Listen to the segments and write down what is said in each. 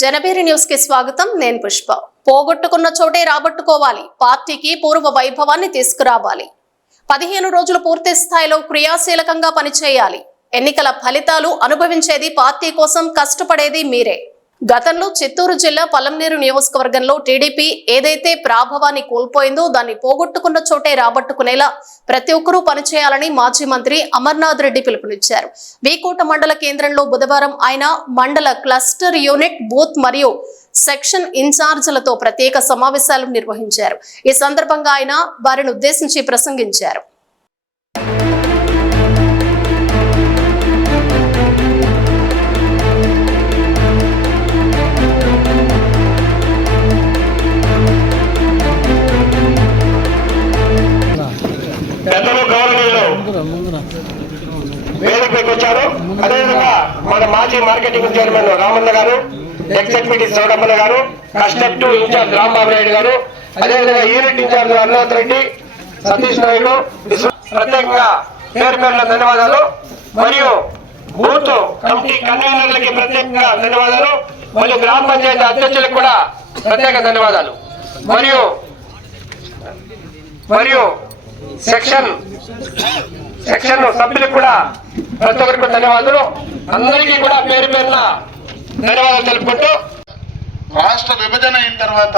జనబేరి న్యూస్కి స్వాగతం. నేను పుష్ప. పోగొట్టుకున్న చోటే రాబట్టుకోవాలి. పార్టీకి పూర్వ వైభవాన్ని తీసుకురావాలి. పదిహేను రోజులు పూర్తి స్థాయిలో క్రియాశీలకంగా పనిచేయాలి. ఎన్నికల ఫలితాలు అనుభవించేది పార్టీ కోసం కష్టపడేది మీరే. గతంలో చిత్తూరు జిల్లా పలంనేరు నియోజకవర్గంలో టీడీపీ ఏదైతే ప్రాభవాన్ని కోల్పోయిందో దాన్ని పోగొట్టుకున్న చోటే రాబట్టుకునేలా ప్రతి ఒక్కరూ పనిచేయాలని మాజీ మంత్రి అమర్నాథ్ రెడ్డి పిలుపునిచ్చారు. వీకోట మండల కేంద్రంలో బుధవారం ఆయన మండల క్లస్టర్ యూనిట్ బూత్ మరియు సెక్షన్ ఇన్ఛార్జీలతో ప్రత్యేక సమావేశాలు నిర్వహించారు. ఈ సందర్భంగా ఆయన వారిని ఉద్దేశించి ప్రసంగించారు. పెద్దలు గౌరవనీయులు వేదికపైకి వచ్చారు. అదేవిధంగా మన మాజీ మార్కెటింగ్ చైర్మన్ రామన్న గారు ఎగ్జిక్యూటివ్ సౌడమ్మన్న గారు కస్టెక్టివ్ ఇన్ఛార్జ్ రాంబాబు నాయుడు గారు అదేవిధంగా unit in charge Arunath Reddy Satish Naidu ప్రత్యేకంగా పేరు పేర్ల ధన్యవాదాలు. మరియు బూత్ కమిటీ కన్వీనర్లకి ప్రత్యేకంగా ధన్యవాదాలు. మరియు గ్రామ పంచాయతీ అధ్యక్షులకు కూడా ప్రత్యేక ధన్యవాదాలు. మరియు మరియు సెక్షన్ సెక్షన్ సభ్యులకు కూడా ప్రతి ఒక్కరికి ధన్యవాదాలు. అందరికీ కూడా పేరు పేరున ధన్యవాదాలు తెలుపుకుంటూ రాష్ట్ర విభజన అయిన తర్వాత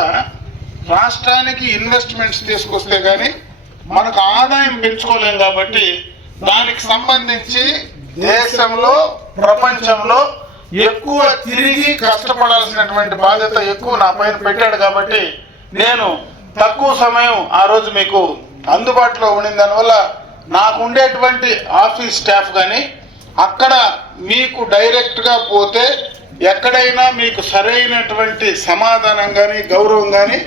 రాష్ట్రానికి ఇన్వెస్ట్మెంట్స్ తీసుకొస్తే కానీ మనకు ఆదాయం పెంచుకోలేం కాబట్టి దానికి సంబంధించి దేశంలో ప్రపంచంలో ఎక్కువ తిరిగి కష్టపడాల్సినటువంటి బాధ్యత ఎక్కువ నా పైన పెట్టాడు కాబట్టి నేను తక్కువ సమయం ఆ రోజు మీకు అందుబాటులో ఉండిన దానివల్ల నాకు ఉండేటువంటి ఆఫీస్ స్టాఫ్ కానీ అక్కడ మీకు డైరెక్ట్గా పోతే ఎక్కడైనా మీకు సరైనటువంటి సమాధానం కానీ గౌరవం కానీ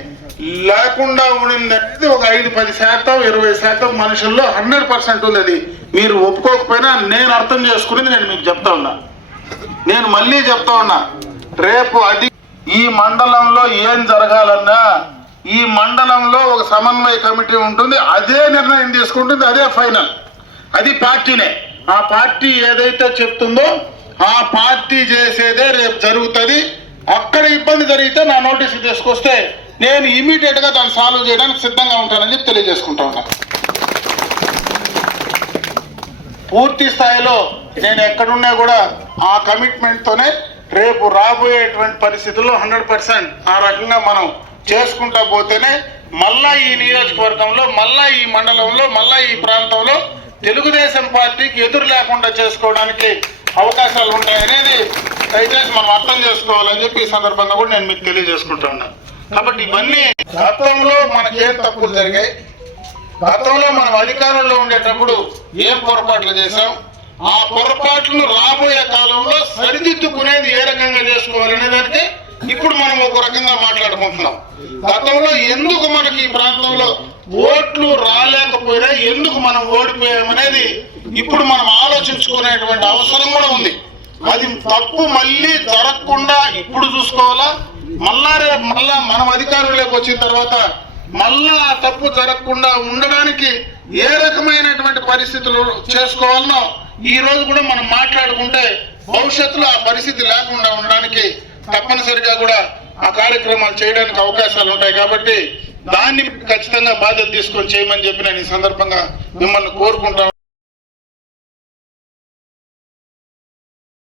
లేకుండా ఉండింది అనేది ఒక ఐదు పది శాతం ఇరవై శాతం మనుషుల్లో హండ్రెడ్ పర్సెంట్ ఉంది అది మీరు ఒప్పుకోకపోయినా నేను అర్థం చేసుకునేది నేను మీకు చెప్తా ఉన్నా. నేను మళ్ళీ చెప్తా ఉన్నా రేపు అది ఈ మండలంలో ఏం జరగాలన్నా ఈ మండలంలో ఒక సమన్వయ కమిటీ ఉంటుంది అదే నిర్ణయం తీసుకుంటుంది అదే ఫైనల్. అది పార్టీనే. ఆ పార్టీ ఏదైతే చెప్తుందో ఆ పార్టీ చేసేదే రేపు జరుగుతుంది. అక్కడ ఇబ్బంది జరిగితే నా నోటీసు తీసుకొస్తే నేను ఇమీడియట్గా దాన్ని సాల్వ్ చేయడానికి సిద్ధంగా ఉంటానని చెప్పి తెలియజేసుకుంటా ఉన్నా. పూర్తి స్థాయిలో నేను ఎక్కడున్నా కూడా ఆ కమిట్మెంట్ తోనే రేపు రాబోయేటువంటి పరిస్థితుల్లో హండ్రెడ్ పర్సెంట్ ఆ రకంగా మనం చేసుకుంటా పోతేనే మళ్ళా ఈ నియోజకవర్గంలో మళ్ళా ఈ మండలంలో మళ్ళా ఈ ప్రాంతంలో తెలుగుదేశం పార్టీకి ఎదురు లేకుండా చేసుకోవడానికి అవకాశాలు ఉంటాయనేది దయచేసి మనం అర్థం చేసుకోవాలని చెప్పి ఈ సందర్భంగా కూడా నేను మీకు తెలియజేసుకుంటున్నాను కాబట్టి ఇవన్నీ గతంలో మనకేం తప్పులు జరిగాయి? గతంలో మనం అధికారంలో ఉండేటప్పుడు ఏం పొరపాట్లు చేశాం? ఆ పొరపాట్లను రాబోయే కాలంలో సరిదిద్దుకునేది ఏ రకంగా చేసుకోవాలనే దానికి ఇప్పుడు మనం ఒక రకంగా మాట్లాడుకుంటున్నాం. గతంలో ఎందుకు మనకి ఈ ప్రాంతంలో ఓట్లు రాలేకపోయినా ఎందుకు మనం ఓడిపోయామనేది ఇప్పుడు మనం ఆలోచించుకునేటువంటి అవసరం కూడా ఉంది. అది తప్పు మళ్ళీ జరగకుండా ఇప్పుడు చూసుకోవాలా? మళ్ళా రేపు మళ్ళా మనం అధికారంలోకి వచ్చిన తర్వాత మళ్ళా ఆ తప్పు జరగకుండా ఉండడానికి ఏ రకమైనటువంటి పరిస్థితులు చేసుకోవాలనో ఈ రోజు కూడా మనం మాట్లాడుకుంటే భవిష్యత్తులో ఆ పరిస్థితి లేకుండా ఉండడానికి తప్పనిసరిగా కూడా ఆ కార్యక్రమాలు చేయడానికి అవకాశాలు ఉంటాయి కాబట్టి దాన్ని ఖచ్చితంగా బాధ్యత తీసుకొని చేయమని చెప్పి నేను ఈ సందర్భంగా మిమ్మల్ని కోరుకుంటా